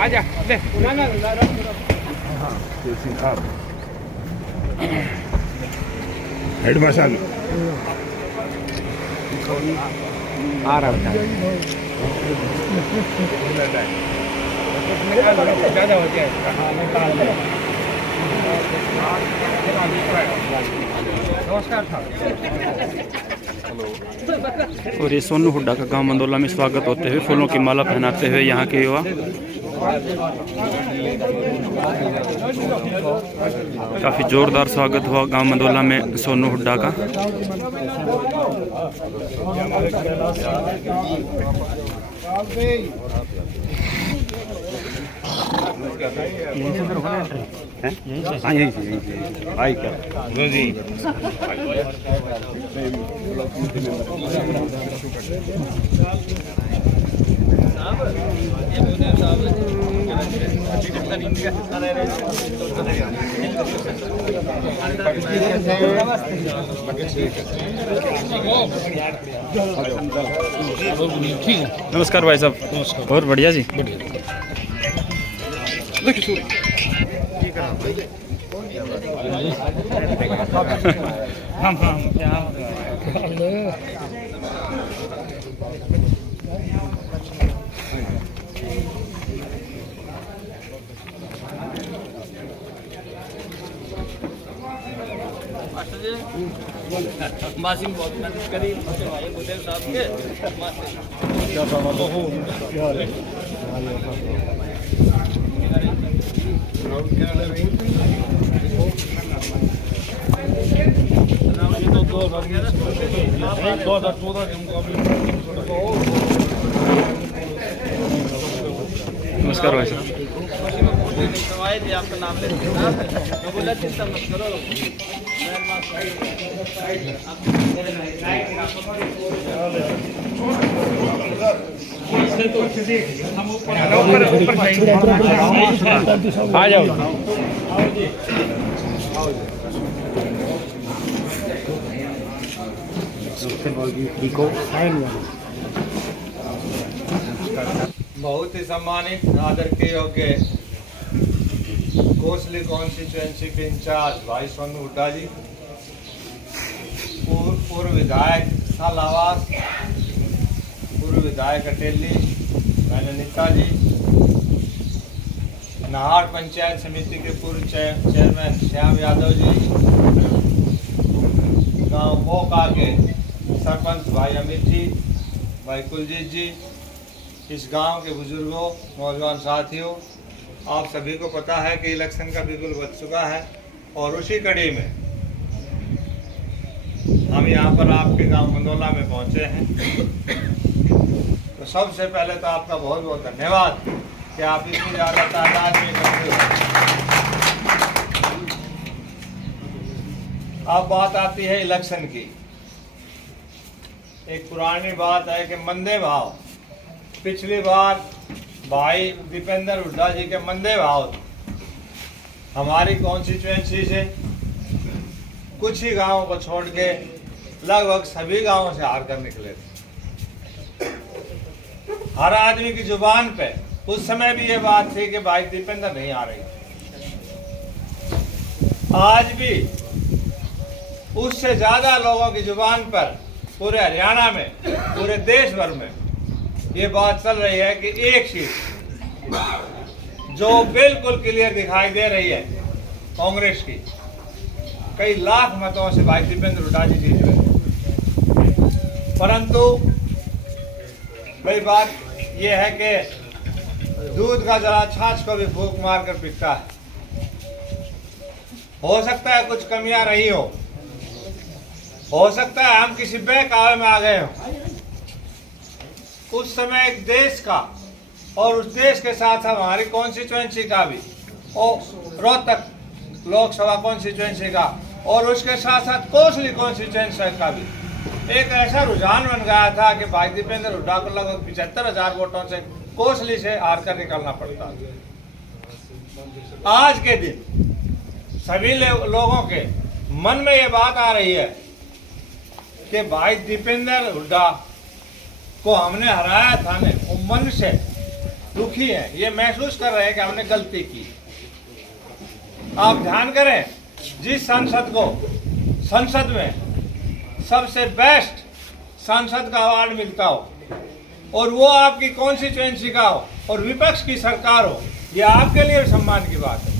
आजा ले हेड मसाला आ रहा है ज़्यादा हो जाए नमस्कार था। और ये सोनू हुड्डा का गांव मंदोला में स्वागत होते हुए फूलों की माला पहनाते हुए यहाँ के युवा काफ़ी जोरदार स्वागत हुआ गांव मंदोला में सोनू हुड्डा का। नमस्कार भाई साहब। नमस्कार। बहुत बढ़िया जी। मासिंग बहुत मेहनत करी बुदेव साहब के नमस्कार भाई साहब। आपका नाम ले बोला चिंता मत करो। आ जाओ बहुत ही सम्मानित आदर के योग्य कोसली कॉन्स्टिट्यूएंसी के इंचार्ज भाई सोनू हुड्डा जी, पूर्व विधायक सालावास, पूर्व विधायक अटेली नैनीता जी, नाहर पंचायत समिति के पूर्व चेयरमैन श्याम यादव जी, गांव मोका के सरपंच भाई अमित जी, भाई कुलजीत जी, इस गांव के बुजुर्गों, नौजवान साथियों, आप सभी को पता है कि इलेक्शन का बिल्कुल बच चुका है और उसी कड़ी में हम यहाँ पर आपके गांव मंदोला में पहुँचे हैं। तो सबसे पहले तो आपका बहुत बहुत धन्यवाद कि आप इतनी ज़्यादा तादाद में इकट्ठे हो। अब बात आती है इलेक्शन की। एक पुरानी बात है कि मंदे भाव, पिछली बार भाई दीपेंद्र हुड्डा जी के मंदे भाव हमारी कॉन्स्टिट्यूएंसी से कुछ ही गांवों को छोड़ के लगभग सभी गांवों से हार कर निकले थे। हर आदमी की जुबान पे उस समय भी ये बात थी कि भाई दीपेंद्र नहीं आ रही। आज भी उससे ज्यादा लोगों की जुबान पर पूरे हरियाणा में, पूरे देश भर में ये बात चल रही है कि एक सीट जो बिल्कुल क्लियर दिखाई दे रही है कांग्रेस की, कई लाख मतों से भाई दीपेंद्र हुड्डा जी जीत रहे। परंतु भाई बात ये है कि दूध का जरा छाछ को भी फूंक मार कर पीटता है। हो सकता है कुछ कमियां रही हो सकता है हम किसी बहकावे में आ गए हो। उस समय एक देश का और उस देश के साथ हमारी कॉन्स्टिट्यूएंसी का भी और रोहतक लोकसभा कॉन्स्टिट्यूएंसी का और उसके साथ साथ कोसली कॉन्स्टिट्यूएंसी का भी एक ऐसा रुझान बन गया था कि भाई दीपेंद्र हुड्डा को लगभग 75,000 वोटों से कोसली से हार कर निकलना पड़ता। आज के दिन सभी लोगों के मन में ये बात आ रही है कि भाई दीपेंद्र हुड्डा को हमने हराया था ने वो मन से दुखी है, ये महसूस कर रहे हैं कि हमने गलती की। आप ध्यान करें, जिस सांसद को संसद में सबसे बेस्ट सांसद का अवार्ड मिलता हो और वो आपकी कॉन्स्टिट्यूएंसी का हो और विपक्ष की सरकार हो, ये आपके लिए सम्मान की बात है।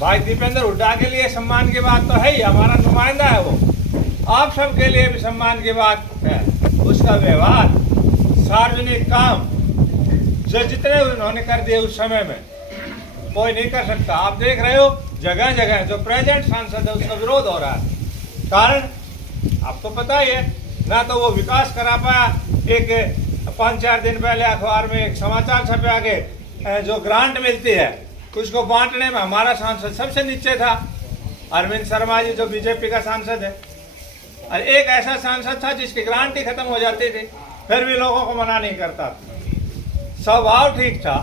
भाई दीपेंद्र हुड्डा के लिए सम्मान की बात तो है ही, हमारा नुमाइंदा है वो। आप सबके लिए भी सम्मान की बात है। उसका व्यवहार, सार्वजनिक काम जो जितने उन्होंने कर दिए उस समय में कोई नहीं कर सकता। आप देख रहे हो जगह जगह जो प्रेजेंट सांसद है उसका विरोध हो रहा है। कारण आपको पता ही है, ना तो वो विकास करा पाया। एक 5-4 दिन पहले अखबार में एक समाचार छपे आगे, जो ग्रांट मिलती है उसको बांटने में हमारा सांसद सबसे नीचे था, अरविंद शर्मा जी जो बीजेपी का सांसद है। और एक ऐसा सांसद था जिसकी ग्रांट ही खत्म हो जाती थी, फिर भी लोगों को मना नहीं करता। स्वभाव ठीक था।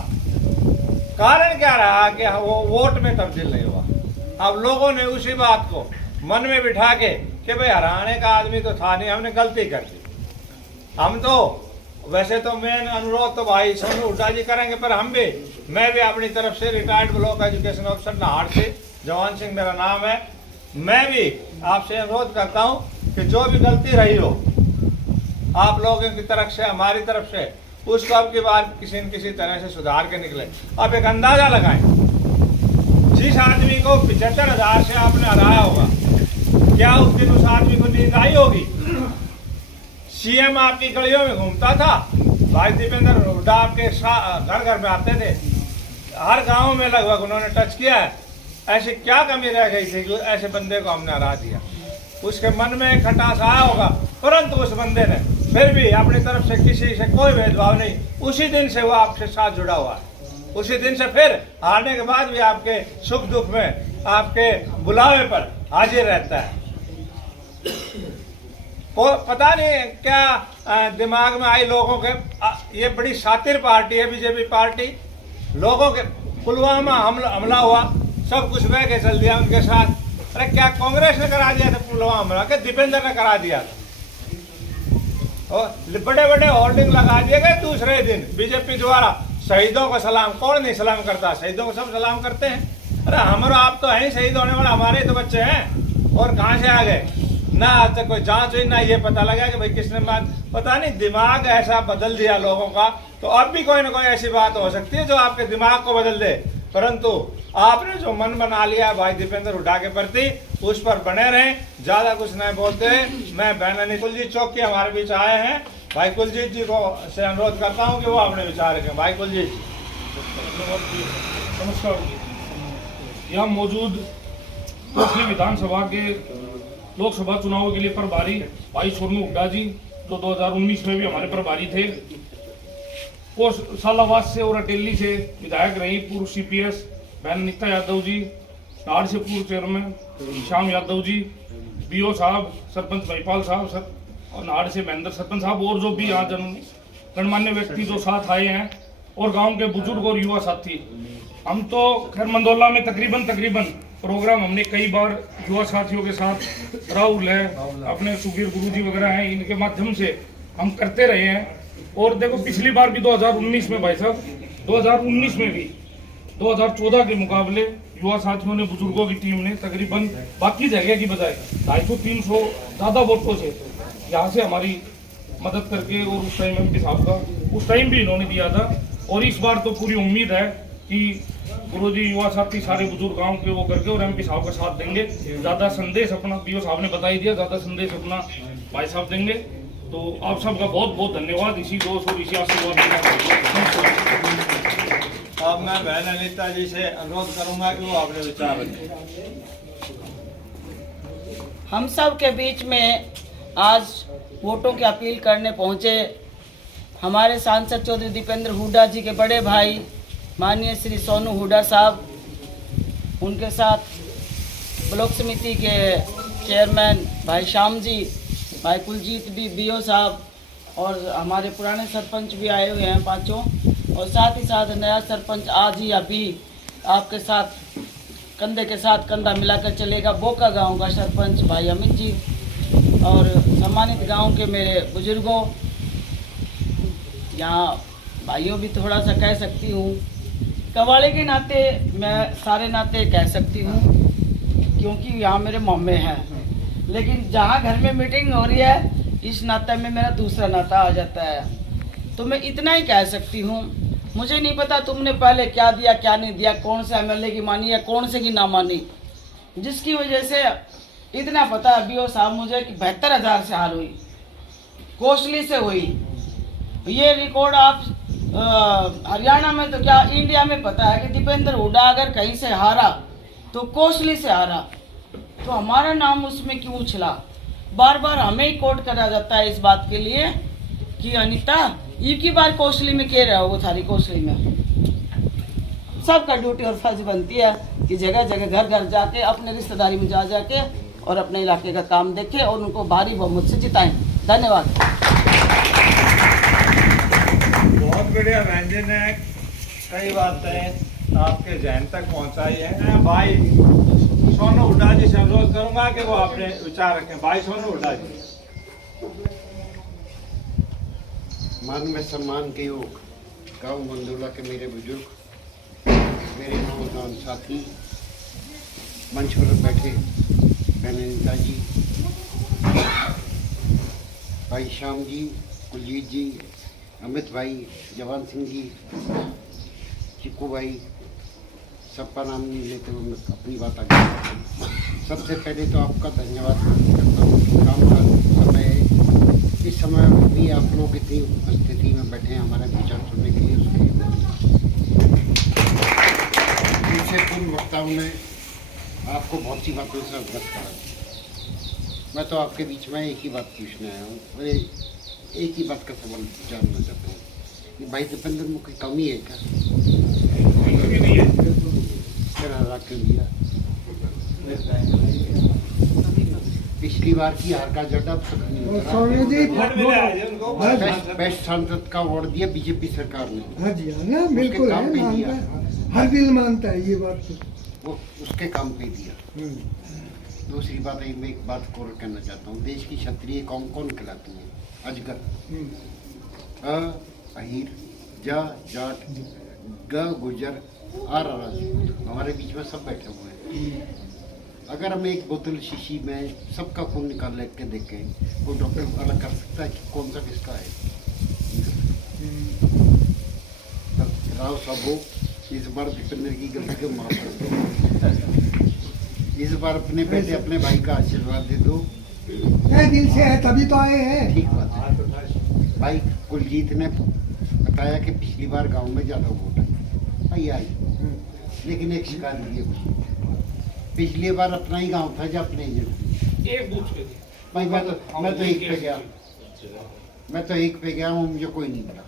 कारण क्या रहा कि वो वोट में तब्दील नहीं हुआ। अब लोगों ने उसी बात को मन में बिठा के कि भाई हराने का आदमी तो था नहीं, हमने गलती कर दी। हम तो वैसे तो मेन अनुरोध तो भाई सोनू हुड्डा जी करेंगे, पर हम भी, मैं भी अपनी तरफ से retired block education officer Nahar से जवान सिंह मेरा नाम है, मैं भी आपसे अनुरोध करता हूं कि जो भी गलती रही हो आप लोगों की तरफ से, हमारी तरफ से, उसको अब की बार किसी न किसी तरह से सुधार के निकले। अब एक अंदाजा लगाएं, जिस आदमी को 75,000 से आपने हराया होगा, क्या उस दिन उस आदमी को नींद आई होगी? सीएम आपकी गलियों में घूमता था, भाई दीपेंद्र हुड्डा आपके घर घर में आते थे, हर गांव में लगभग उन्होंने टच किया है। ऐसी क्या कमी रह गई थी कि ऐसे बंदे को हमने हरा दिया? उसके मन में खटास आया होगा, परंतु उस बंदे ने फिर भी अपनी तरफ से किसी से कोई भेदभाव नहीं, उसी दिन से वो आपके साथ जुड़ा हुआ है। उसी दिन से फिर हारने के बाद भी आपके सुख दुख में, आपके बुलावे पर हाजिर रहता है। को पता नहीं क्या दिमाग में आई लोगों के, ये बड़ी शातिर पार्टी है बीजेपी पार्टी। लोगों के पुलवामा हमला हुआ, सब कुछ बह के चल दिया उनके साथ। अरे क्या कांग्रेस ने करा दिया था पुलवामा हमला, क्या दीपेंद्र ने करा दिया था? और बड़े बड़े होर्डिंग लगा दिए गए दूसरे दिन बीजेपी द्वारा, शहीदों को सलाम। कौन नहीं सलाम करता? शहीदों को सब सलाम करते हैं। अरे हमारा आप तो हैं शहीद होने वाले, हमारे तो बच्चे हैं, और कहाँ से आ गए? ना आज तक कोई जांच हुई, ना ये पता लगा कि भाई किसने बात, पता नहीं दिमाग ऐसा बदल दिया लोगों का। तो अब भी कोई ना कोई ऐसी बात हो सकती है जो आपके दिमाग को बदल दे, परंतु आपने जो मन बना लिया भाई दीपेंद्र हुड्डा के प्रति, उस पर बने रहें। ज्यादा कुछ नहीं बोलते हैं। मैं बहन कुलजीत चौकी हमारे बीच आए हैं, भाई कुलजीत जी को से अनुरोध करता हूं कि वो अपने विचार रखें। भाई कुलजीत। नमस्कार। यहाँ मौजूद कोसली विधानसभा के लोकसभा चुनाव के लिए प्रभारी भाई सोनू हुड्डा जी, जो 2019 में भी हमारे प्रभारी थे, वो सालावास से और अटेली से विधायक रही, पूर्व CPS बहन अनिता यादव जी, नाहड़ से पूर्व चेयरमैन श्याम यादव जी, BO साहब, सरपंच महिपाल साहब, और नाहड़ से महेंद्र सरपंच साहब, और जो भी यहाँ गणमान्य व्यक्ति जो साथ आए हैं, और गांव के बुजुर्ग और युवा साथी। हम तो खैर मंदोला में तकरीबन प्रोग्राम हमने कई बार युवा साथियों के साथ, राहुल है, अपने सुबीर गुरुजी वगैरह हैं, इनके माध्यम से हम करते रहे हैं। और देखो पिछली बार भी 2019 में भाई साहब, 2019 में भी 2014 के मुकाबले युवा साथियों ने, बुजुर्गों की टीम ने तकरीबन बाकी जगह की बजाय 250-300 ज़्यादा वोटों से यहाँ से हमारी मदद करके, और उस टाइम MP साहब का उस टाइम भी इन्होंने दिया था। और इस बार तो पूरी उम्मीद है कि गुरुजी, युवा साथी, सारे बुजुर्ग गांव के वो करके और MP साहब का साथ देंगे। ज़्यादा संदेश अपना BO साहब ने बता ही दिया, ज़्यादा संदेश अपना भाई साहब देंगे। तो आप सबका बहुत बहुत धन्यवाद। इसी दोस्त और इसी आशीर्वाद अब मैं बहन अनिता जी से अनुरोध करूंगा कि वो अपने विचार रखें। हम सब के बीच में आज वोटों की अपील करने पहुंचे हमारे सांसद चौधरी दीपेंद्र हुड्डा जी के बड़े भाई माननीय श्री सोनू हुड्डा साहब, उनके साथ ब्लॉक समिति के चेयरमैन भाई श्याम जी, भाई कुलजीत भी, BO साहब, और हमारे पुराने सरपंच भी आए हुए हैं 5, और साथ ही साथ नया सरपंच आज ही अभी आपके साथ कंधे के साथ कंधा मिलाकर चलेगा, बोका गांव का सरपंच भाई अमित जी, और सम्मानित गांव के मेरे बुजुर्गों, यहाँ भाइयों भी थोड़ा सा कह सकती हूँ, कवाड़े के नाते मैं सारे नाते कह सकती हूँ क्योंकि यहाँ मेरे मोहम्मे हैं, लेकिन जहाँ घर में मीटिंग हो रही है इस नाते में मेरा दूसरा नाता आ जाता है। तो मैं इतना ही कह सकती हूँ, मुझे नहीं पता तुमने पहले क्या दिया क्या नहीं दिया, कौन से MLA की मानी या कौन से की ना मानी, जिसकी वजह से इतना पता है BO साहब मुझे कि 72,000 से हार हुई, कोसली से हुई। ये रिकॉर्ड आप हरियाणा में तो क्या इंडिया में पता है कि दीपेंद्र हुड्डा अगर कहीं से हारा तो कोसली से हारा, तो हमारा नाम उसमें क्यों उछला? बार बार हमें ही कोट करा जाता है इस बात के लिए कि अनीता एक ही बार कोसली में कह रहे हो, वो थारी कोसली में। सबका ड्यूटी और फर्ज बनती है कि जगह जगह घर घर जाके अपने रिश्तेदारी में जा जाके और अपने इलाके का काम देखे और उनको भारी बहुमत से जिताएं। धन्यवाद। बहुत बढ़िया व्यंजन है, कई बातें आपके जहन तक पहुंचाई है। भाई सोनू हुड्डा जी से अनुरोध करूंगा कि वो अपने विचार रखें। भाई सोनू हुड्डा जी। मान में सम्मान के योग गांव मंदोला के मेरे बुजुर्ग, मेरे नौजवान साथी, मंच पर बैठे अनीता जी, भाई श्याम जी, कुलजीत जी, अमित भाई, जवान सिंह जी, चिक्कू भाई, सबका नाम नहीं लेते हुए मैं अपनी बात आगे बढ़ाता हूं। सबसे पहले तो आपका धन्यवाद करता हूँ कि काम का समय है, इस समय भी आप लोग इतनी उपस्थिति में बैठे हैं हमारे विचार सुनने के लिए, उसके दूसरे पूर्ण वक्ताओं ने आपको बहुत सी बातों से अवगत करा। मैं तो आपके बीच में एक ही बात पूछने आया हूँ और एक ही बात का सवाल जानना चाहता हूँ कि भाई दीपेंद्र में कोई कमी है क्या? क्यों दिया? पिछली बार की हार का जड़ा बेस्ट सांसद का अवार्ड दिया बीजेपी सरकार ने। हाँ जी, हाँ बिल्कुल काम पे दिया, हर दिल मानता है ये बात तो। वो उसके काम पे दिया। दूसरी बात है, मैं एक बात और कहना चाहता हूँ, देश की क्षत्रिय कौन कौन कहलाती हैं? अजगर, अहीर, जा, जाट, ग, गुजर, आर, राजपूत, हमारे बीच में सब बैठे हुए हैं। अगर हम एक बोतल शीशी में सबका खून निकाल के देखें, वो डॉक्टर अलग कर सकता है कि कौन सा किसका है? राव साहब हो, इस बार दीपेंद्र की गलती को माफ कर दो, इस बार अपने बेटे अपने भाई का आशीर्वाद दे दो। दिल से है तभी तो आए हैं। ठीक बात है। भाई कुलजीत ने बताया कि पिछली बार गांव में ज़्यादा वोट आई, लेकिन एक शिकायत ये हुई, पिछली बार अपना ही गांव था जो अपने एजेंट एक दूसरे भाई मैं तो एक पे गया हूँ, मुझे कोई नहीं मिला।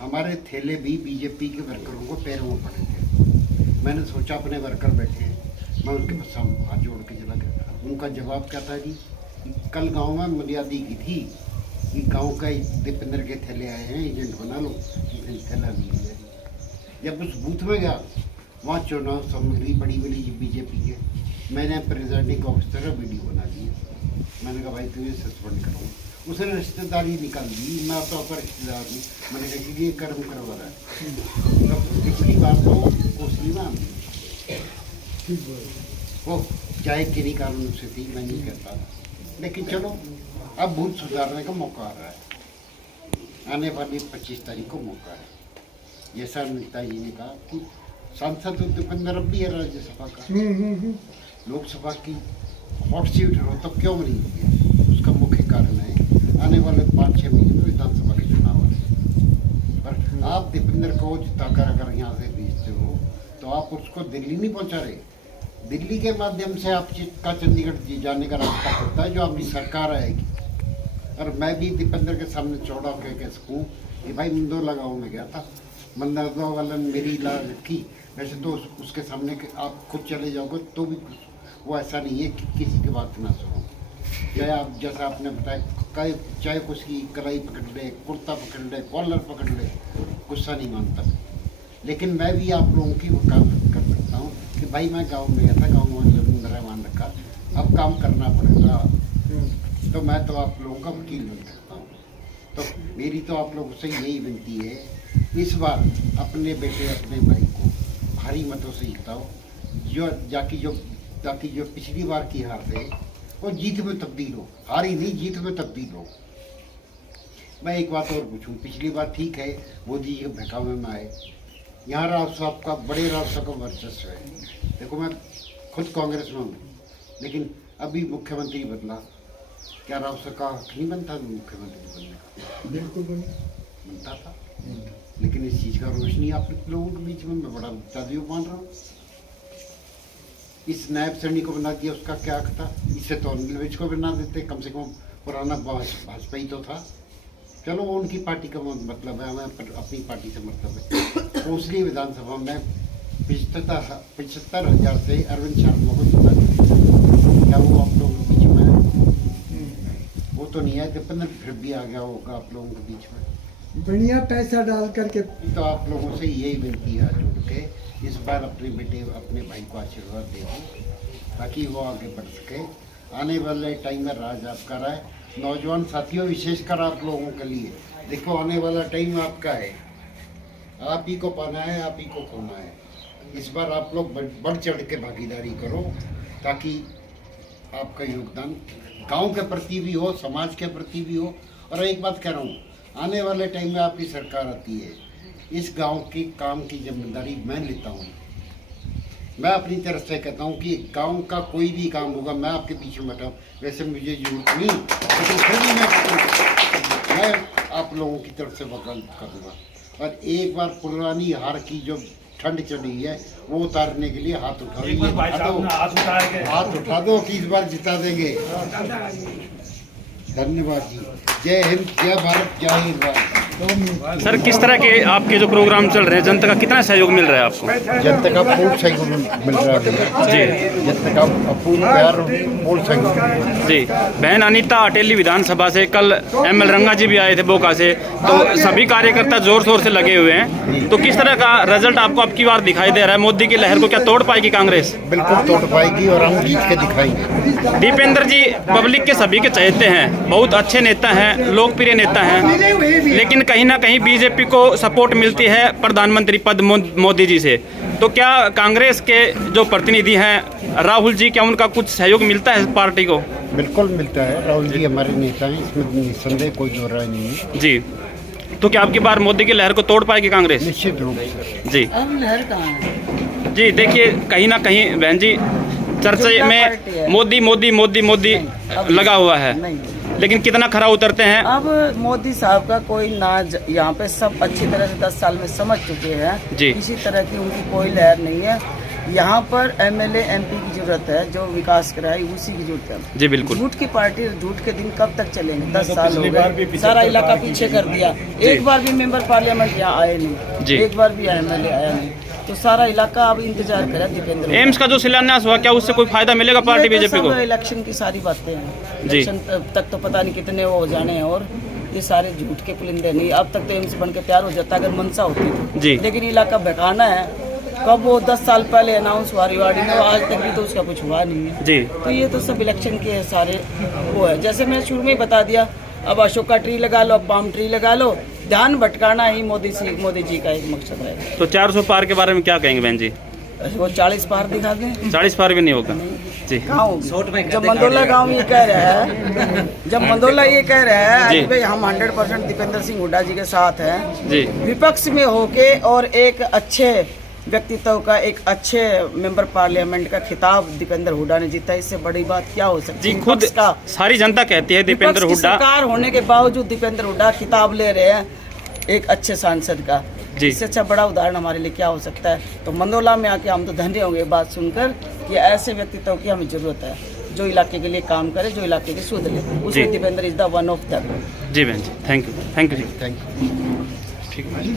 हमारे थैले भी बीजेपी के वर्करों को पैरों में पड़े थे। मैंने सोचा अपने वर्कर बैठे हैं, मैं उनके पास हाथ जोड़ के चला गया। उनका जवाब क्या था जी, कल गांव में मर्यादा की थी कि गांव का दीपेंद्र के थैले आए हैं, एजेंट बना लो, थैला भी है। जब उस बूथ में गया, वहाँ चुनाव सामग्री बड़ी बड़ी बीजेपी के, मैंने प्रेसिडेंटिंग ऑफिसर का वीडियो बना दिया। मैंने कहा भाई तुझे सस्पेंड करूँ। उसने रिश्तेदारी निकाल दी, मैं तो आपका रिश्तेदार हूँ। मैंने कहा कि ये कर्म करवा रहा है। तो पिछली बार तो कोसली में वो चाहे किन्हीं कारणों से थी, मैं नहीं कहता, लेकिन चलो अब भूल सुधारने का मौका आ रहा है। आने वाली 25 तारीख को मौका है। जैसा अनीता जी ने कहा कि सांसद दीपेंद्र अब भी है राज्यसभा का, लोकसभा की हॉट सीट हो तो क्यों नहीं है? उसका मुख्य कारण है आने वाले 5-6 महीने में विधानसभा के चुनाव है। पर आप दीपेंद्र को जिताकर अगर यहाँ से भेजते हो तो आप उसको दिल्ली नहीं पहुँचा रहे। दिल्ली के माध्यम से आपका चंडीगढ़ जाने का रास्ता होता है, जो आपकी सरकार आएगी। और मैं भी दीपेंद्र के सामने चौड़ा कह सकूँ कि भाई मंदोला गाँव में गया था, मंदोला वाला ने मेरी इलाज रखी। वैसे तो उसके सामने आप खुद चले जाओगे तो भी वो ऐसा नहीं है कि किसी की बात ना सुनो। चाहे आप जैसा आपने बताया, चाहे उसकी कलाई पकड़ ले, कुर्ता पकड़ ले, कॉलर पकड़ ले, गुस्सा नहीं मानता। लेकिन मैं भी आप लोगों की वकालत कर सकता हूँ कि भाई मैं गांव में गया था, गांव में मेहमान रखा, अब काम करना पड़ेगा। तो मैं तो आप लोगों का वकील बन सकता हूँ। तो मेरी तो आप लोगों से यही विनती है, इस बार अपने बेटे अपने भाई को भारी मतों से जिताओ, ताकि जो पिछली बार की हार है वो जीत में तब्दील हो, हारी नहीं जीत में तब्दील हो। मैं एक बात और पूछूं, पिछली बार ठीक है मोदी जी के बहकावे में आए, यहाँ राव साहब का बड़े राव साहब का वर्चस्व है। देखो मैं खुद कांग्रेस में हूँ, लेकिन अभी मुख्यमंत्री बदला, क्या राव साहब का हक नहीं बनता मुख्यमंत्री बनने का? बिल्कुल बनता था, लेकिन इस चीज़ का रोशनी आप लोगों के बीच में मैं बड़ा दादियों मान रहा हूँ। इस नायब सैनी को बना दिया, उसका क्या हक था? इससे तो अनिल विज को बना देते, कम से कम पुराना भाजपा ही तो था। चलो वो उनकी पार्टी का मतलब है, हमें अपनी पार्टी से मतलब है। कोसली विधानसभा में 75,000 से अरविंद शर्मा को जिता दिया, क्या वो आप लोगों के बीच में है? वो तो नहीं है, दीपेंद्र फिर भी आ गया होगा आप लोगों के बीच में। बढ़िया पैसा डाल करके। तो आप लोगों से यही विनती है जोड़ के, इस बार अपने बेटे अपने भाई को आशीर्वाद दे दो, ताकि वो आगे बढ़ सके। आने वाले टाइम में राज आपका रहा है। नौजवान साथियों, विशेषकर आप लोगों के लिए देखो, आने वाला टाइम आपका है, आप ही को पाना है, आप ही को खोना है। इस बार आप लोग बढ़ चढ़ के भागीदारी करो, ताकि आपका योगदान गांव के प्रति भी हो, समाज के प्रति भी हो। और एक बात कह रहा हूँ, आने वाले टाइम में आपकी सरकार आती है, इस गांव के काम की जिम्मेदारी मैं लेता हूँ। मैं अपनी तरफ से कहता हूँ कि गांव का कोई भी काम होगा, मैं आपके पीछे बैठा हूँ। वैसे मुझे जरूरत नहीं, लेकिन फिर भी मैं आप लोगों की तरफ से वकालत करूँगा। और एक बार पुरानी हार की जो ठंड चढ़ी है वो उतारने के लिए हाथ उठा हाथ उठा दो कि इस बार जिता देंगे। धन्यवाद जी। जय हिंद, जय भारत, जय हिंद। सर, किस तरह के आपके जो प्रोग्राम चल रहे हैं, जनता का कितना सहयोग मिल रहा है आपको? जनता का पूर्ण सहयोग मिल रहा है जी, जनता का पूर्ण प्यार, पूर्ण सहयोग जी। बहन अनीता अटेली विधानसभा से, कल ML रंगा जी भी आए थे बोका से, तो सभी कार्यकर्ता जोर शोर से लगे हुए हैं। तो किस तरह का रिजल्ट आपको अब की बार दिखाई दे रहा है? मोदी की लहर को क्या तोड़ पाएगी कांग्रेस? बिल्कुल तोड़ पाएगी और हम जीत के दिखाएंगे। दीपेंद्र जी पब्लिक के सभी के चहेते हैं, बहुत अच्छे नेता हैं, लोकप्रिय नेता हैं, लेकिन कहीं ना कहीं बीजेपी को सपोर्ट मिलती है प्रधानमंत्री पद मोदी जी से। तो क्या कांग्रेस के जो प्रतिनिधि हैं राहुल जी, क्या उनका कुछ सहयोग मिलता है पार्टी को? बिल्कुल मिलता है, राहुल जी हमारे नेता हैं, इसमें निस्संदेह कोई दो राय नहीं है जी। तो क्या आपकी बार मोदी की लहर को तोड़ पाएगी कांग्रेस? निश्चित रूप से जी। अब लहर कहाँ है? जी देखिए, कहीं ना कहीं बहन जी चर्चे में मोदी मोदी मोदी मोदी लगा हुआ है, लेकिन कितना खरा उतरते हैं? अब मोदी साहब का कोई नाज यहाँ पे सब अच्छी तरह से 10 साल में समझ चुके हैं जी। किसी तरह की उनकी कोई लहर नहीं है। यहाँ पर MLA MP की जरूरत है, जो विकास कराए उसी की जरूरत है जी। बिल्कुल। झूठ की पार्टी, झूठ के दिन कब तक चलेंगे? 10 साल हो गए, सारा इलाका पीछे कर दिया। एक बार भी मेंबर पार्लियामेंट यहाँ आए नहीं, एक बार भी MLA आया नहीं, तो सारा इलाका अब इंतजार करे दीपेंद्र। एम्स का जो शिलान्यास हुआ, क्या उससे कोई फायदा मिलेगा पार्टी बीजेपी को? इलेक्शन की सारी बातें हैं, इलेक्शन तक तो पता नहीं कितने वो हो जाने हैं, और ये सारे झूठ के पुलिंदे नहीं। अब तक तो एम्स बन के तैयार हो जाता अगर मनसा होती तो जी, लेकिन इलाका बहकाना है। कब वो 10 साल पहले अनाउंस हुआ रिवाड़ी में, आज तक भी तो उसका कुछ हुआ नहीं है जी। तो ये तो सब इलेक्शन के सारे वो है। जैसे मैं शुरू में ही बता दिया, अब अशोका ट्री लगा लो, अब पाम ट्री लगा लो, ध्यान भटकाना ही मोदी जी का एक मकसद है। तो 400 पार के बारे में क्या कहेंगे बहन जी? वो 40 पार दिखा दें। 40 पार भी नहीं होगा जी। जब मंदोला गांव ये कह रहा है, जब मंदोला ये कह रहा है कि भाई हम 100% दीपेंद्र सिंह हुड्डा जी के साथ हैं जी, विपक्ष में होके, और एक अच्छे व्यक्तित्व का, एक अच्छे मेंबर पार्लियामेंट का खिताब दीपेंद्र हुड्डा ने जीता, इससे बड़ी बात क्या हो सकती जी। है? खुद का सारी जनता कहती है दीपेंद्र हुड्डा, सरकार होने के बावजूद दीपेंद्र हुड्डा खिताब ले रहे हैं एक अच्छे सांसद का। इससे अच्छा बड़ा उदाहरण हमारे लिए क्या हो सकता है? तो मंदोला में आके हम तो धन्य होंगे बात सुनकर कि ऐसे व्यक्तित्व की हमें जरूरत है, जो इलाके के लिए काम करे, जो इलाके की सुध ले। उसमें Dipendra is the one of the. जी बहन जी, थैंक यू जी, थैंक यू।